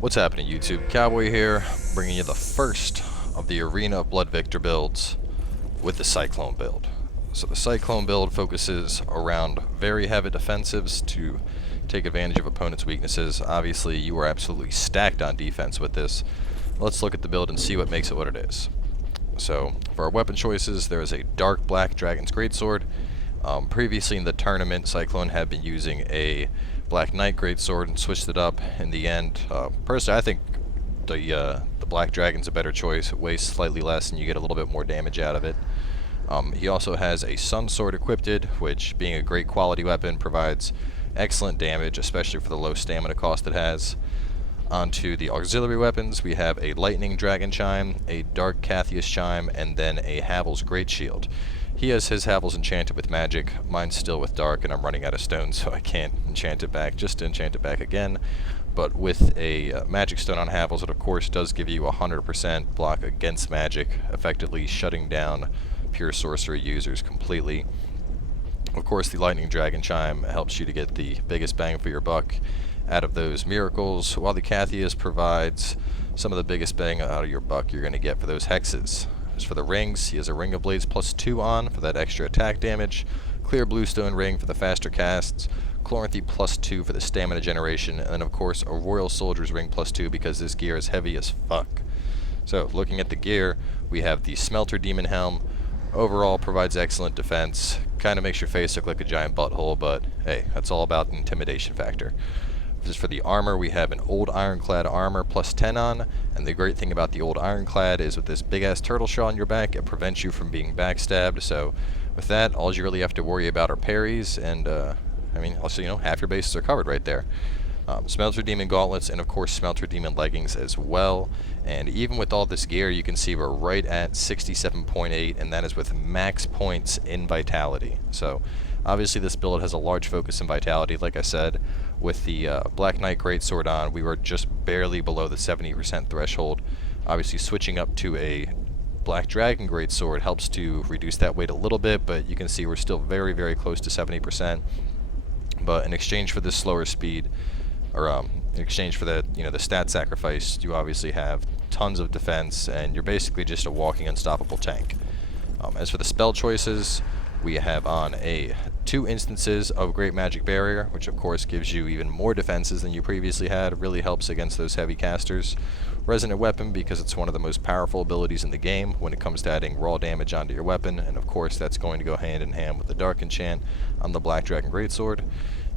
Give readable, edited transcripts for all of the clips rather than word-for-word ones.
What's happening, YouTube? Cowboy here, bringing you the first of the Arena Blood Victor builds with the Cyclone build. So the Cyclone build focuses around very heavy defensives to take advantage of opponents' weaknesses. Obviously, you are absolutely stacked on defense with this. Let's look at the build and see what makes it what it is. So for our weapon choices, there is a dark black Dragon's Greatsword. Previously in the tournament, Cyclone had been using a Black Knight Greatsword and switched it up in the end. Personally, I think the Black Dragon's a better choice. It weighs slightly less and you get a little bit more damage out of it. He also has a Sun Sword equipped, which, being a great quality weapon, provides excellent damage, especially for the low stamina cost it has. Onto the auxiliary weapons, we have a Lightning Dragon Chime, a Dark Cathius Chime, and then a Havel's Great Shield. He has his Havel's enchanted with magic, mine's still with dark, and I'm running out of stone, so I can't enchant it back, just to enchant it back again. But with a magic stone on Havel's, it of course does give you 100% block against magic, effectively shutting down pure sorcery users completely. Of course, the Lightning Dragon Chime helps you to get the biggest bang for your buck out of those miracles, while the Cathius provides some of the biggest bang out of your buck you're going to get for those hexes. As for the rings, he has a Ring of Blades +2 on for that extra attack damage, Clear Bluestone Ring for the faster casts, Chloranthy +2 for the stamina generation, and then of course a Royal Soldier's Ring +2 because this gear is heavy as fuck. So looking at the gear, we have the Smelter Demon Helm. Overall provides excellent defense, kind of makes your face look like a giant butthole, but hey, that's all about the intimidation factor. Just for the armor, we have an Old Ironclad armor +10 on, and the great thing about the Old Ironclad is with this big ass turtle shell on your back, it prevents you from being backstabbed. So with that, all you really have to worry about are parries, and I mean, also, you know, half your bases are covered right there. Smelter Demon Gauntlets, and of course Smelter Demon Leggings as well. And even with all this gear, you can see we're right at 67.8, and that is with max points in Vitality. So obviously this build has a large focus in Vitality. Like I said, with the Black Knight Greatsword on, we were just barely below the 70% threshold. Obviously switching up to a Black Dragon Greatsword helps to reduce that weight a little bit, but you can see we're still very, very close to 70%. But in exchange for this slower speed, or in exchange for the, you know, the stat sacrifice, you obviously have tons of defense, and you're basically just a walking unstoppable tank. As for the spell choices, we have on 2 instances of Great Magic Barrier, which of course gives you even more defenses than you previously had. It really helps against those heavy casters. Resonant Weapon, because it's one of the most powerful abilities in the game when it comes to adding raw damage onto your weapon, and of course that's going to go hand in hand with the Dark Enchant on the Black Dragon Greatsword.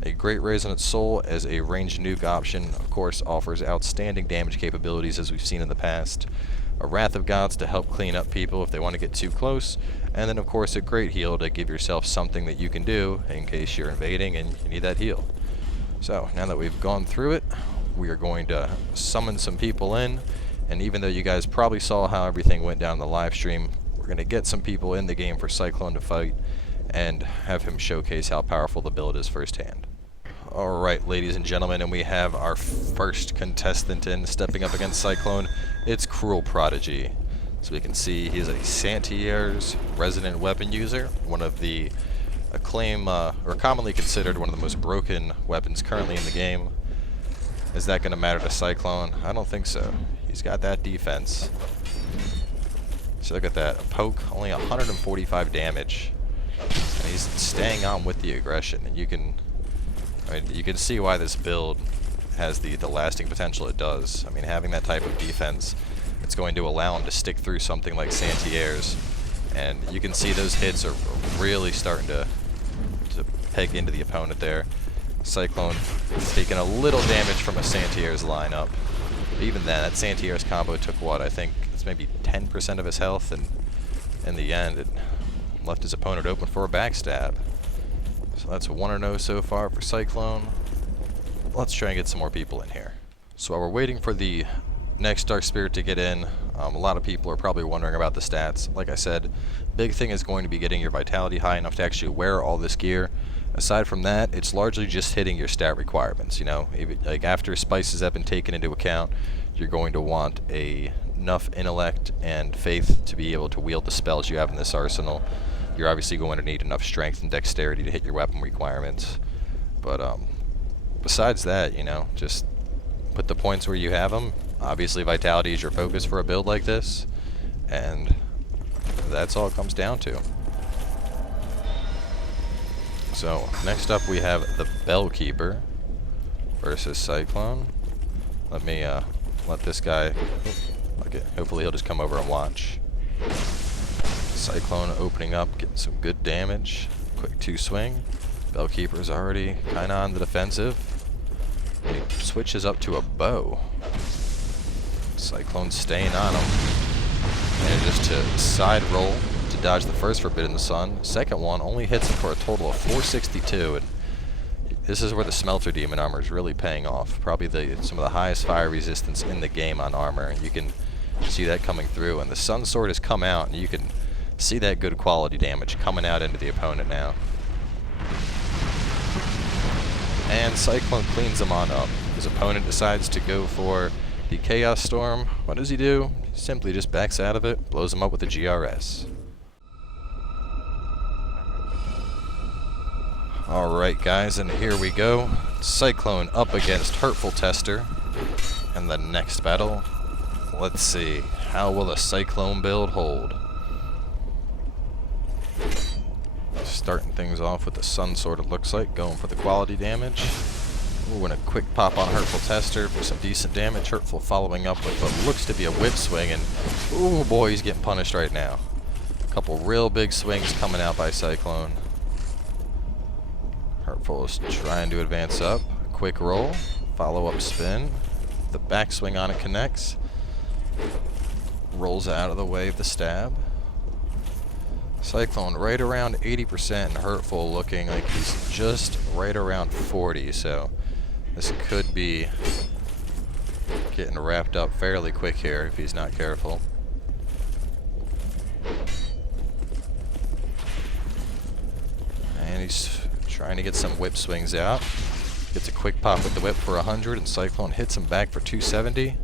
A Great Resonant Soul as a ranged nuke option, of course, offers outstanding damage capabilities as we've seen in the past. A Wrath of Gods to help clean up people if they want to get too close, and then of course a Great Heal to give yourself something that you can do in case you're invading and you need that heal. So now that we've gone through it, we are going to summon some people in, and even though you guys probably saw how everything went down in the live stream, we're going to get some people in the game for Cyclone to fight and have him showcase how powerful the build is firsthand. Alright, ladies and gentlemen, and we have our first contestant in, stepping up against Cyclone. It's Cruel Prodigy. So we can see he's a Santier's Resonant Weapon user, one of the or commonly considered one of the most broken weapons currently in the game. Is that going to matter to Cyclone? I don't think so. He's got that defense. So look at that, a poke, only 145 damage. And he's staying on with the aggression, and you can see why this build has the lasting potential it does. I mean, having that type of defense, it's going to allow him to stick through something like Santier's, and you can see those hits are really starting to peg into the opponent there. Cyclone is taking a little damage from a Santier's lineup. But even then, that Santier's combo took what? I think it's maybe 10% of his health, and in the end, it left his opponent open for a backstab. So that's 1-0 so far for Cyclone. Let's try and get some more people in here. So while we're waiting for the next Dark Spirit to get in, a lot of people are probably wondering about the stats. Like I said, big thing is going to be getting your Vitality high enough to actually wear all this gear. Aside from that, it's largely just hitting your stat requirements. You know, even, like after spices have been taken into account, you're going to want enough intellect and faith to be able to wield the spells you have in this arsenal. You're obviously going to need enough strength and dexterity to hit your weapon requirements. But besides that, you know, just put the points where you have them. Obviously, vitality is your focus for a build like this, and that's all it comes down to. So, next up we have the Bellkeeper versus Cyclone. Let me let this guy, okay, hopefully he'll just come over and watch. Cyclone opening up, getting some good damage. Quick 2-swing. Bellkeeper's already kind of on the defensive. And he switches up to a bow. Cyclone's staying on him. Manages to side roll to dodge the first Forbidden Sun. Second one only hits him for a total of 462. And this is where the Smelter Demon armor is really paying off. Probably some of the highest fire resistance in the game on armor. And you can see that coming through. And the Sun Sword has come out, and you can see that good quality damage coming out into the opponent now. And Cyclone cleans him on up. His opponent decides to go for the Chaos Storm. What does he do? He simply just backs out of it, blows him up with the GRS. Alright guys, and here we go. Cyclone up against Hurtful Tester. And the next battle, let's see, how will the Cyclone build hold? Starting things off with the Sun Sword, it looks like, going for the quality damage. Ooh, and a quick pop on Hurtful Tester for some decent damage. Hurtful following up with what looks to be a whip swing, and ooh boy, he's getting punished right now. A couple real big swings coming out by Cyclone. Hurtful is trying to advance up. Quick roll, follow-up spin. The backswing on it connects. Rolls out of the way of the stab. Cyclone right around 80% and Hurtful looking like he's just right around 40, so this could be getting wrapped up fairly quick here if he's not careful. And he's trying to get some whip swings out. Gets a quick pop with the whip for 100, and Cyclone hits him back for 270.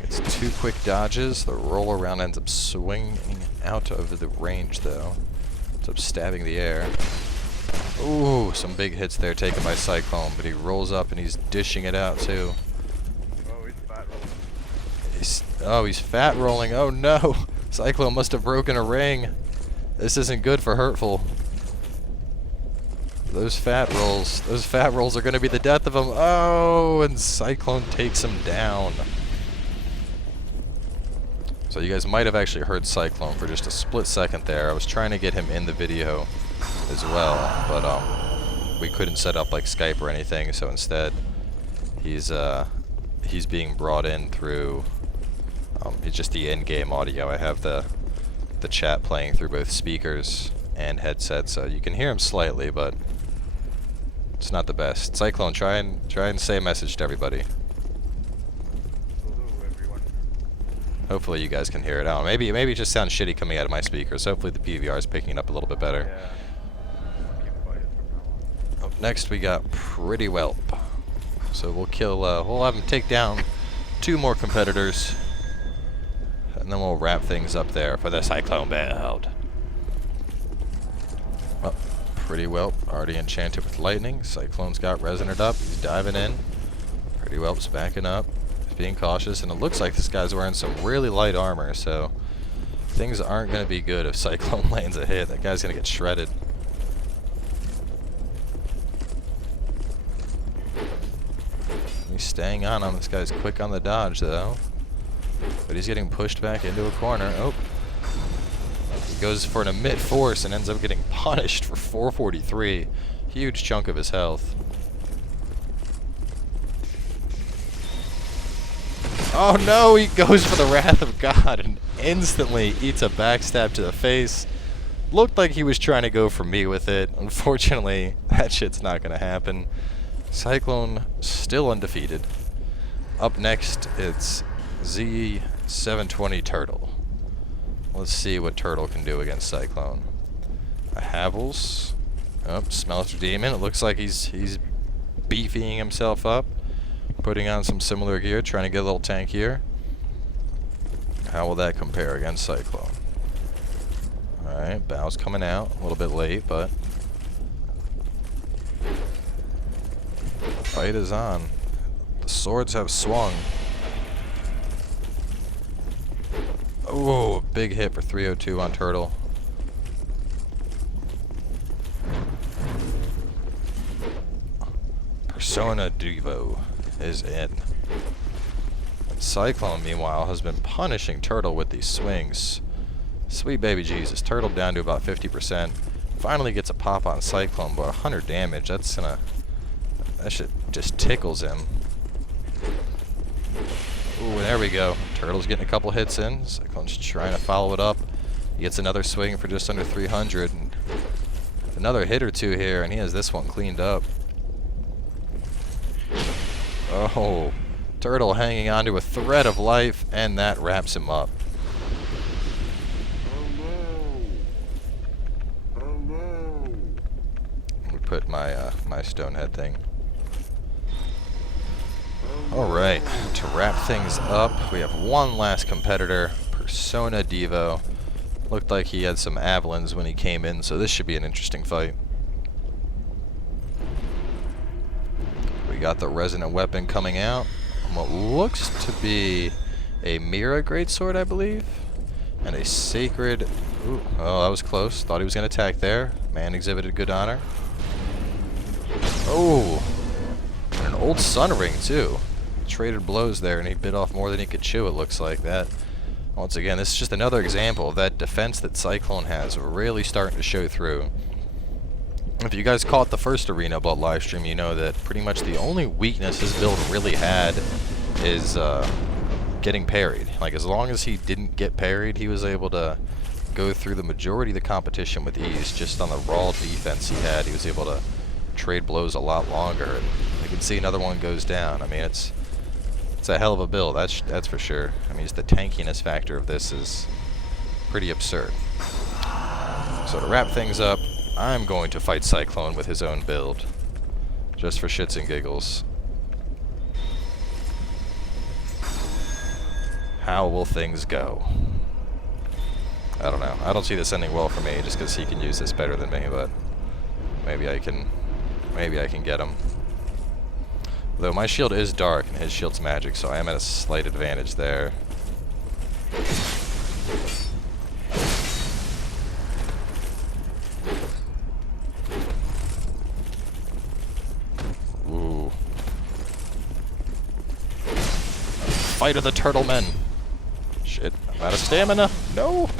Gets 2 quick dodges. The roll around ends up swinging out over the range though. Ends up stabbing the air. Ooh, some big hits there taken by Cyclone, but he rolls up and he's dishing it out too. Oh, he's fat rolling. He's fat rolling. Oh no! Cyclone must have broken a ring. This isn't good for Hurtful. Those fat rolls are going to be the death of him. Oh, and Cyclone takes him down. So you guys might have actually heard Cyclone for just a split second there. I was trying to get him in the video as well, but we couldn't set up like Skype or anything, so instead he's being brought in through it's just the in-game audio. I have the chat playing through both speakers and headsets, so you can hear him slightly, but it's not the best. Cyclone, try and say a message to everybody. Hello, everyone. Hopefully you guys can hear it out. Maybe it just sounds shitty coming out of my speakers. Hopefully the PVR is picking it up a little bit better. Yeah. Keep quiet from now on. Up next we got Pretty Whelp. So we'll have him take down 2 more competitors, and then we'll wrap things up there for the Cyclone build. Oh, Pretty Whelp already enchanted with lightning. Cyclone's got Resinar DUP. He's diving in. Pretty Whelp's backing up. He's being cautious, and it looks like this guy's wearing some really light armor, so things aren't going to be good if Cyclone lands a hit. That guy's going to get shredded. He's staying on him. This guy's quick on the dodge, though. But he's getting pushed back into a corner. Oh. He goes for an emit force and ends up getting punished for 443. Huge chunk of his health. Oh no, he goes for the Wrath of God and instantly eats a backstab to the face. Looked like he was trying to go for me with it. Unfortunately, that shit's not going to happen. Cyclone still undefeated. Up next, it's Z720 Turtle. Let's see what Turtle can do against Cyclone. A Havels. Oh, Smelter Demon. It looks like he's beefing himself up. Putting on some similar gear, trying to get a little tankier. How will that compare against Cyclone? Alright, Bow's coming out. A little bit late, but fight is on. The swords have swung. Oh, big hit for 302 on Turtle. Persona Devo is in. And Cyclone, meanwhile, has been punishing Turtle with these swings. Sweet baby Jesus. Turtle down to about 50%. Finally gets a pop on Cyclone, but 100 damage. That shit just tickles him. Ooh, there we go. Turtle's getting a couple hits in. Cyclone's trying to follow it up. He gets another swing for just under 300. And another hit or two here, and he has this one cleaned up. Oh, Turtle hanging on to a thread of life, and that wraps him up. Let me put my my stonehead thing. Alright, to wrap things up, we have one last competitor, Persona Devo. Looked like he had some Avalons when he came in, so this should be an interesting fight. We got the resonant weapon coming out. What looks to be a Mira greatsword, I believe. And a sacred... Ooh, oh, that was close. Thought he was going to attack there. Man exhibited good honor. Oh! And an old sun ring, too. Traded blows there, and he bit off more than he could chew, it looks like that. Once again, this is just another example of that defense that Cyclone has really starting to show through. If you guys caught the first Arena Blood livestream, you know that pretty much the only weakness his build really had is getting parried. Like, as long as he didn't get parried, he was able to go through the majority of the competition with ease. Just on the raw defense he had, he was able to trade blows a lot longer. And you can see another one goes down. I mean, it's a hell of a build, that's for sure. I mean, just the tankiness factor of this is pretty absurd. So to wrap things up, I'm going to fight Cyclone with his own build, just for shits and giggles. How will things go? I don't know. I don't see this ending well for me, just because he can use this better than me, but maybe I can get him. Though my shield is dark and his shield's magic, so I am at a slight advantage there. Ooh. Fight of the turtle men. Shit, I'm out of stamina. No!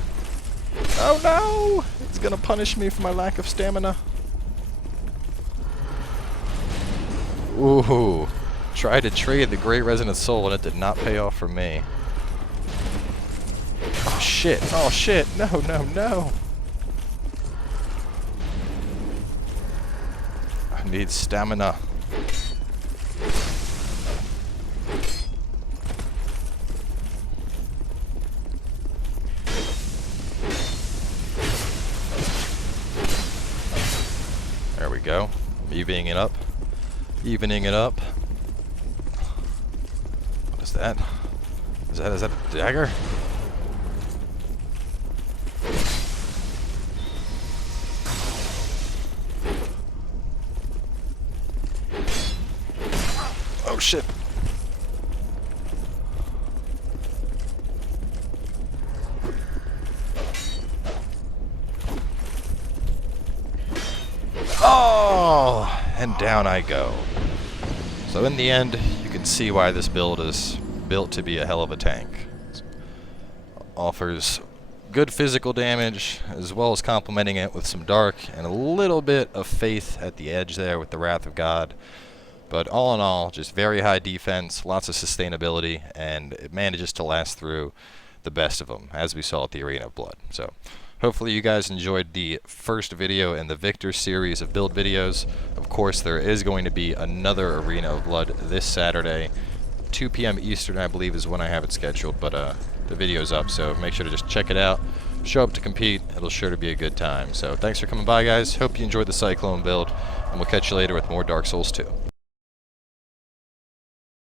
Oh no! It's gonna punish me for my lack of stamina. Ooh, tried to trade the Great Resonant Soul and it did not pay off for me. Oh shit, oh shit, no, no, no. I need stamina. There we go, evening it up. Evening it up. What is that? Is that a dagger? Oh shit. Oh, and down I go. So in the end, you can see why this build is built to be a hell of a tank. It offers good physical damage, as well as complementing it with some dark and a little bit of faith at the edge there with the Wrath of God. But all in all, just very high defense, lots of sustainability, and it manages to last through the best of them, as we saw at the Arena of Blood. So hopefully you guys enjoyed the first video in the Victor series of build videos. Of course, there is going to be another Arena of Blood this Saturday. 2 p.m. Eastern, I believe, is when I have it scheduled, but the video's up, so make sure to just check it out. Show up to compete. It'll sure to be a good time. So thanks for coming by, guys. Hope you enjoyed the Cyclone build, and we'll catch you later with more Dark Souls 2.